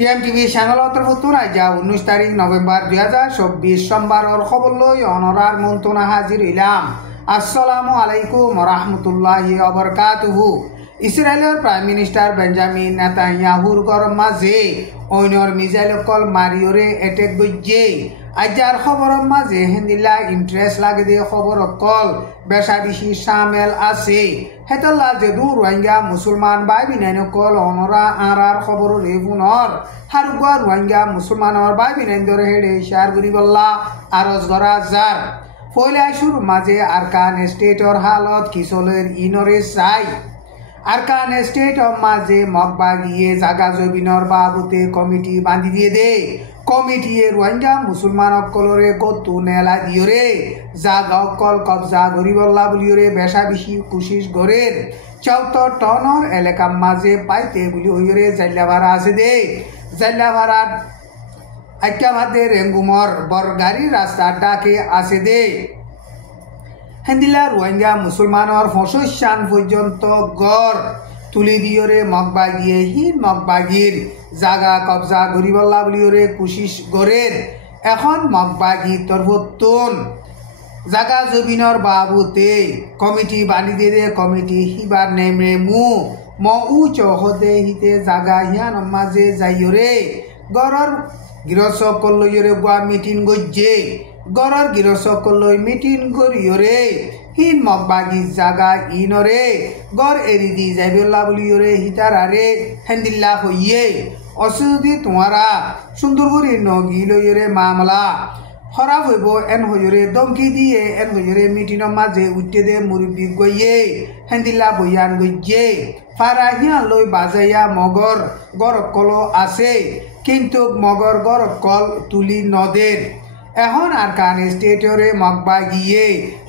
টিএমটিভি চ্যানেলর ফুতুন আজ 19 তারিখ নভেম্বর 2024 সোমবারের খবর লই অনরার মন্তনা হাজির হইলাম। আসসালামু আলাইকুম রাহমাতুল্লাহি ওয়া বারাকাতুহু। ইসরায়েলের প্রাইম মিনিস্টার বেঞ্জামিন নেতানিয়াহুর গরম মাঝে অন্যর মিসাইল কল মারিওরে এটেক গজ্জে আজার খবরের মাঝে হিন্দিলা ইন্টারেস্ট লাগে দিয়ে খবর কল বেশা বেশি সামেল আছে হেতলা যেদু রোহিঙ্গা মুসলমান ভাই বিনাইন কল অনরা আরার খবর রেফুনর হারুয়া রোহিঙ্গা মুসলমানর ভাই বিনাইন ধরে হেডে শেয়ার করি বললা আরজ করা যার ফলে শুরু মাঝে আরকান স্টেটর হালত কিসলের ইনরে চাই আরকান স্টেট মাঝে মকবা গিয়ে জাগা জবিনর বাবুতে কমিটি বান্ধি দিয়ে দে কমিটি রোহিঙ্গা মুসলমান অকলরে গতু নেলা দিয়রে জাগা অকল কবজা গরিবল্লা বলিয়রে বেশা বেশি কুশিস গরের 74 টনর এলাকা মাঝে পাইতে বলি হইরে জাল্লাভাড়া আছে দে জাল্লাভাড়া আক্যাভাদে রেঙ্গুমর বরগাড়ি রাস্তা ডাকে আছে দে হেন্দিলা রোহিঙ্গা মুসলমানর 65 পর্যন্ত গড় তুলি দিয়রে মকবাগিয়ে হিন মকবাগির জাগা কবজা গরিবল্লা বলিয়রে কুশিস গরের এখন মকবাগি তরবতুন জাগা জবিনর বাবুতে কমিটি বানি দিয়ে কমিটি হিবার নেমে মু চহদে হিতে জাগা হিয়ান মাঝে যাইয়রে গড়র গৃহস্থকল লইয়রে গোয়া মিটিং গজ্জে গড়র গৃহস্থকল লই মিটিং করিয়রে হিন মকবাগি জাগা ইনরে গড় এরি দি যাইবল্লা বলিয়রে হিতারারে হেন্দিল্লা হইয়ে অসুদি তোমারা সুন্দর করে নগি লইয়রে মামলা খরাব হইব এন হইরে দমকি দিয়ে এন হইরে মিটিংর মাঝে উঠে দে মুরব্বী গইয়ে হেন্দিল্লা বইয়ান গইয়ে ফারাহিয়া লই বাজাইয়া মগর গরকল আছে কিন্তু মগর গরকল তুলি নদের এখন আরকান স্টেটরে মকবা গিয়ে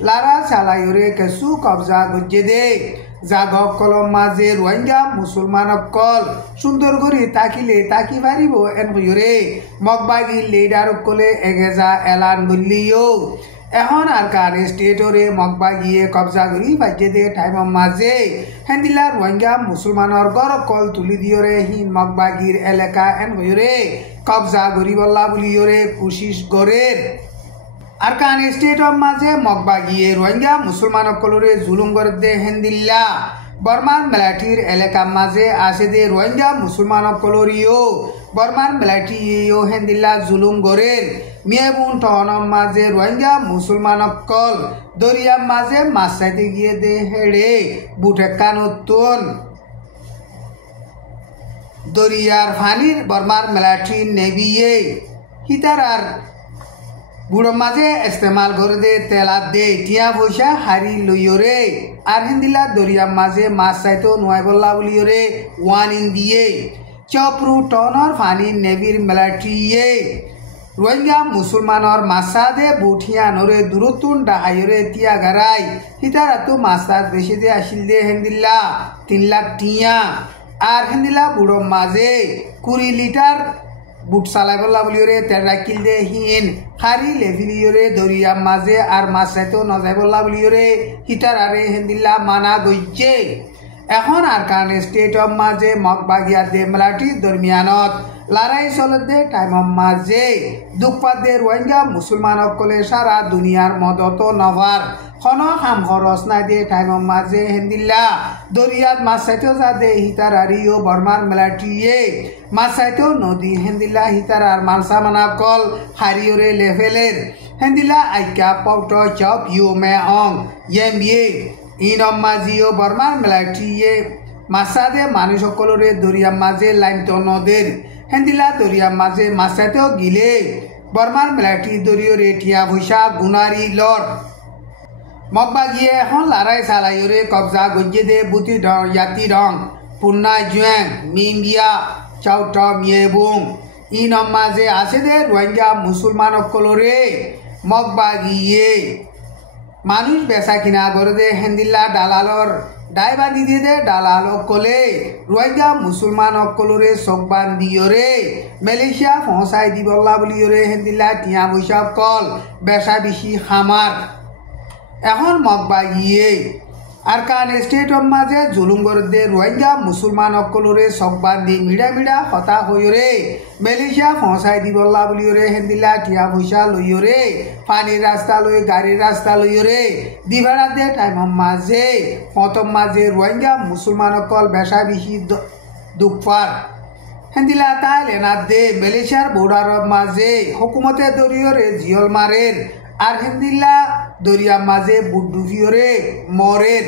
লারা চালাইরে কেসু কবজা গজ্জে দে জাগক কলম মাঝে রোহিঙ্গা মুসলমান কল সুন্দর করে তাকিলে তাকি পারিব এন হইরে মকবাগি লিডার কলে এগেজা এলান বললিও এখন আরকান স্টেটরে মকবা গিয়ে কবজা করি বাজে দে টাইম মাঝে হেন্দিলা রোহিঙ্গা মুসলমানর গড় কল তুলি দিয়রে হিন মকবাগির এলাকা এন হইরে কবজা করি বল্লা বলিয়রে কুশিস গরের আরকান স্টেটর মাঝে মকবা গিয়ে রোহিঙ্গা মুসলমান কলরে জুলুম করে দে হেন্দিল্লা বর্মান মেলাটির এলাকা মাঝে আছে দে রোহিঙ্গা মুসলমান কলরিও বর্মান মেলাটিও হেন্দিল্লা জুলুম গরের মিয়াবুন টহনম মাঝে রোহিঙ্গা মুসলমান কল দরিয়া মাঝে মাছ চাইতে গিয়ে দে হেড়ে বুটে কানুতুন দরিয়ার ফানির বর্মার মেলাটি নেবিয়ে হিতারার বুড়ো মাঝে ইস্তেমাল করে দে তেলাত দে টিয়া পয়সা হারি লইয়রে আর হিন্দিলা দরিয়া মাঝে মাছ চাইতো নোয়াই বল্লা বলিয়রে ওয়ান ইন দিয়ে চপ্রু টনর ফানি নেভির মেলাটিয়ে রোহিঙ্গা মুসলমানর মাছা দে বুঠিয়া নরে দূরতুন ডাহাইরে তিয়া গারাই হিতারাতো মাছাত বেশি দে আসিল দে হেন্দিল্লা 3 লাখ টিয়া আর হেন্দিলা বুড়ো মাঝে 20 লিটার বুট চালাই বল্লা বলিয়রে তেল রাখিল দে হিন হারি লেভিলিয়রে দরিয়া মাঝে আর মাছ চাইতো নজাই বল্লা বলিয়রে হিটার আরে হেন্দিল্লা মানা গইছে এখন আরকান স্টেটর মাঝে মকবাগিয়া দে মেলাটি দরমিয়ানত লড়াই চলে দে টাইম মাঝে দুঃখপাত দে রোহিঙ্গা মুসলমান সকলে সারা দুনিয়ার মদত নভার খন খাম খরচ নাই দে টাইম মাঝে হেন্দিল্লা দরিয়াত মাছ চাইতেও যা দে হিতার আরিও বর্মার মেলাটিয়ে মাছ চাইতেও নদী হেন্দিল্লা হিতার আর মালসা মানা কল হারিয়রে লেভেলের হেন্দিল্লা আইকা পৌট চপ ইউ মে অং ইয়েম বিয়ে ইনম মাঝিও বর্মার মেলাটিয়ে মাছা দে মানুষ সকলরে দরিয়া মাঝে লাইন তো নদের হেন্দিলা দরিয়া মাঝে মাছ চাইতেও গিলে বর্মার মেলাটি দরিয়রে টিয়া পয়সা গুনারি লড় মকবা গিয়ে এখন লড়াই চালাইরে কবজা গজ্জে দে বুতি ইয়াতি রং পুন্না জুয়েং মিমিয়া চাউট মিয়েবুং ইনম মাঝে আছে দে রোহিঙ্গা মুসলমান সকলরে মকবা গিয়ে মানুষ বেচা কিনা করে দে হেন্দিল্লা দালালর দায় বান্ধি দিয়ে দে দালাল কলে রোহিঙ্গা মুসলমান সকলরে চোখ বান্ধিয়রে মালয়েশিয়া পৌঁছাই দিবল্লা বলিয়রে হেন্দিল্লা টিয়া পয়সা কল বেচা বেশি খামার এখন মকবা গিয়ে আরকান স্টেটর মাঝে জুলুম গরদে রোহিঙ্গা মুসলমান অকলরে সকবান্ধি মিডা হতা হইরে মালয়েশিয়া পৌঁছাই দিবল্লা বলিরে হেন্দিলা টিয়া পয়সা লইরে পানির রাস্তা লই গাড়ির রাস্তা লইরে দিভাড়া দে টাইম মাঝে প্রথম মাঝে রোহিঙ্গা মুসলমান অকল বেশা বেশি দুঃখার হেন্দিলা তাই লেনা দে মালয়েশিয়ার বর্ডার মাঝে হুকুমতে দরিয়রে জিয়ল মারের আর হেন্দিল্লা দরিয়া মাঝে বুডুফিওরে মরের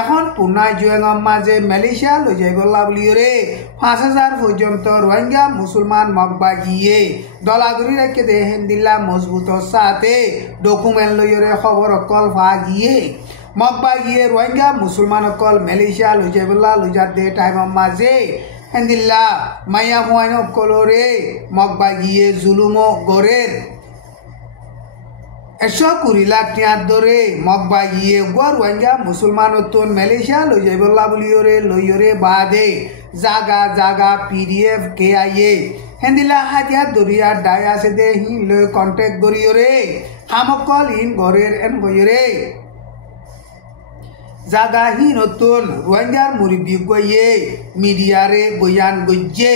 এখন পুনাই জুয়েঙ্গম মাঝে মালয়েশিয়া লই যাইবল্লা বলিওরে 5000 পর্যন্ত রোহিঙ্গা মুসলমান মগবা গিয়ে দলাগুড়ি রেখে দে হেন্দিল্লা মজবুত সাথে ডকুমেন্ট লইরে খবর অকল ফা গিয়ে মগবা গিয়ে রোহিঙ্গা মুসলমান অকল মালয়েশিয়া লই যাইবল্লা লই যাতে টাইম মাঝে হেন্দিল্লা মাইয়া হুয়াইন অকলরে মগবা গিয়ে জুলুম গরের 120 লাখ টিয়ার ধরে মগবা গিয়ে রোহিঙ্গা মুসলমান উত্তন মালয়েশিয়া লই যাইবল্লা লইরে বাদে জাগা PDF KIA হেন্দিলা হাতিয়ার দরিয়ার ডায় আছে দে হিন লই কন্টেক্ট করিয়রে হামকল ইন ঘরের এন গইরে জাগা হি নতুন রোহিঙ্গার মুরব্বী গইয়ে মিডিয়ারে বয়ান গজ্জে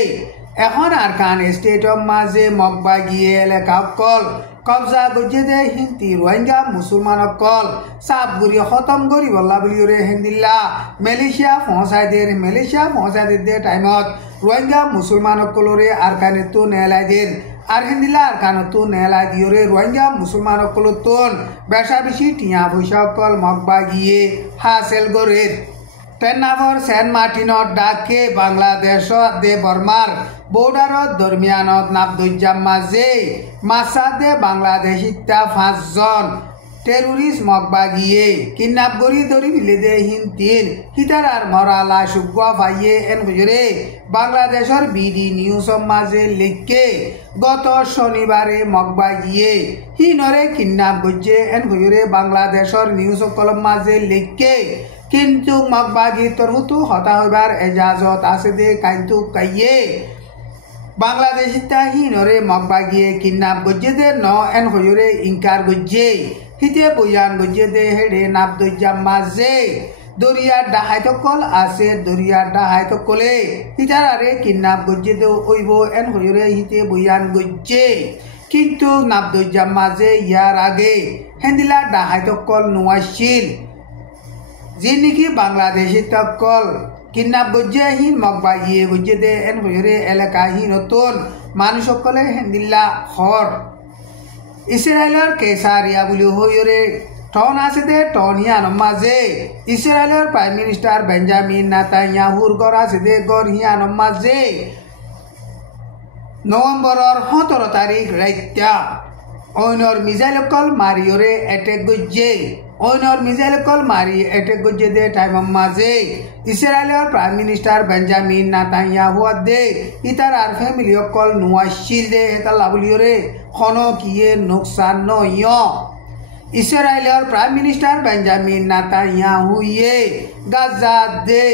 এখন আরকান স্টেটর মাঝে মগবা গিয়ে এলাকা কল কবজা গজ্জে দে হিন্দি রোহিঙ্গা মুসলমান কল সাফ গুড়ি খতম করি বল্লা বলিরে হেন্দিল্লা মালয়েশিয়া পৌঁছাই দে টাইমত রোহিঙ্গা মুসলমান কলরে আরকানে তো নেলাই দের আর হেন্দিল্লা আরকানে তো নেলাই দিওরে রোহিঙ্গা মুসলমান কলতন বেশা বেশি টিয়া পয়সা কল মগবা গিয়ে হাসেল গরের টেন্নাভর সেন্ট মার্টিনত ডাকে বাংলাদেশ দে বর্মার বর্ডারত দরমিয়ানত নাবদুজ্জাম মাঝে মাসাদে বাংলাদেশিতা 5 জন টেরোরিস্ট মগবা গিয়ে কিডন্যাপ করি ধরি মিলে দে হিন্তিন হিতার আর মরালা সুগুয়া ভাইয়ে এন হুজুরে বাংলাদেশের বিডি নিউজ মাঝে লিখকে গত শনিবারে মগবা গিয়ে হিনরে কিডন্যাপ করছে এন হুজুরে বাংলাদেশের নিউজ কলম মাঝে লিখকে কিন্তু মগবাগি তরহুতু হতা হইবার এজাজত আছে দে কাইন্তু কাইয়ে বাংলাদেশিতা হিনরে মগবাগিয়ে কিডন্যাপ গজ্জে দে ন এন হইরে ইনকার গজ্জে হিতে বয়ান গজ্জে দে হেডে নাবদুজ্জাম মাঝে দরিয়ার ডাহাইতকল আছে দরিয়ার ডাহাইতকলে হিতার আরে কিডন্যাপ গজ্জে দে ওইব এন হইরে হিতে বয়ান গজ্জে কিন্তু নাবদুজ্জাম মাঝে ইয়ার আগে হেন্দিলা ডাহাইতকল নোয়াইছিল যে নাকি বাংলাদেশি তকল কিডন্যাপ গজ্জে হিন মগবা গিয়ে গজ্জে দে এন হইরে এলাকা হি নতুন মানুষ সকলে হেন্দিল্লা হর ইসরায়েলের কেসারিয়া বলি হইরে টন আছে দে টন হিয়ান মাঝে ইসরায়েলের প্রাইম মিনিস্টার বেঞ্জামিন নেতানিয়াহুর গড় আছে দে গড় হিয়ান মাঝে নভেম্বরের 17 তারিখ রাইত্যা অইনর মিজাইলকল মারিয়রে এটেক গজ্জে অইনর মিজাইলকল মারি এটেক গজ্জে দে টাইম মাঝে ইসরায়েলের প্রাইম মিনিস্টার বেঞ্জামিন নেতানিয়াহু দে ইতার আর ফ্যামিলি অকল নোয়াইছিল দে এটা লাবলিয়রে খন কিয়ে নোকসান নয় ইসরায়েলের prime minister Benjamin Netanyahu Gaza দে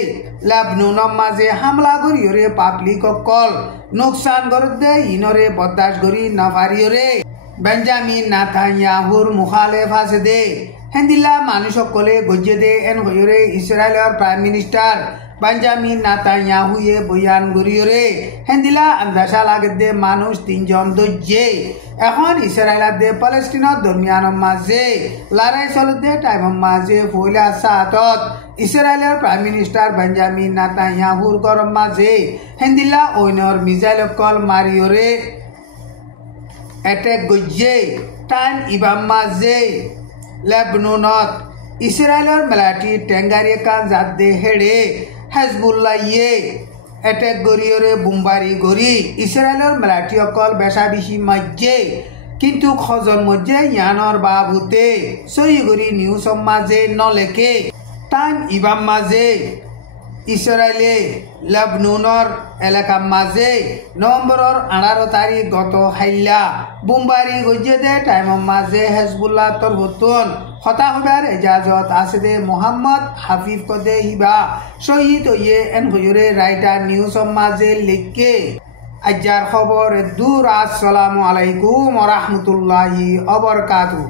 লেবানন মাঝে হামলা করিয়রে পাবলিক অকল নোকসান করে দে ইনরে বরদাস্ত করি নাপারিয়রে বেঞ্জামিন নেতানিয়াহুর মুখালেফ আছে দে হেন্দিল্লা মানুষ সকলে গজ্জে দে এন হইরে ইসরায়েলের প্রাইম মিনিস্টার বেঞ্জামিন নেতানিয়াহুয়ে বয়ান গরিয়রে হেন্দিলা আন্দাজা লাগে দে মানুষ 3 জন দজ্জে এখন ইসরায়েলের দে প্যালেস্টিনের দরমিয়ান মাঝে লড়াই চলতে টাইম মাঝে পয়লা সাতত ইসরায়েলের প্রাইম মিনিস্টার বেঞ্জামিন নেতানিয়াহুর গরম মাঝে হেন্দিল্লা ওইনর মিজাইল কল মারিয়রে এটেক গজ্জে টাইম ইবাম মাঝে লেবাননত ইসরায়েলের মেলাটি টেঙ্গারি কান জাদে হেডে হেজবুল্লাহ এটেক গরিয়রে বুম্বারি গরি ইসরায়েলের মেলাটি অকল বেশা বেশি মাঝে কিন্তু খজন মধ্যে ইয়ানর বাবুতে সহি গরি নিউজ মাঝে নলেকে টাইম ইবাম মাঝে ইসরায়েলে লেবাননের এলাকা মাঝে নভেম্বরের 18 তারিখ গত হাইলা বুম্বারি গজ্জে দে টাইম মাঝে হেজবুল্লাহ তরবতন হতা হবার এজাজত আছে দে মোহাম্মদ হাফিজ কদে হিবা শহীদ হইয়ে এন হইরে রাইটার নিউজ মাঝে লিখকে আজার খবর দূর। আসসালামু আলাইকুম ওয়া রাহমাতুল্লাহি ওয়া বারাকাতুহু।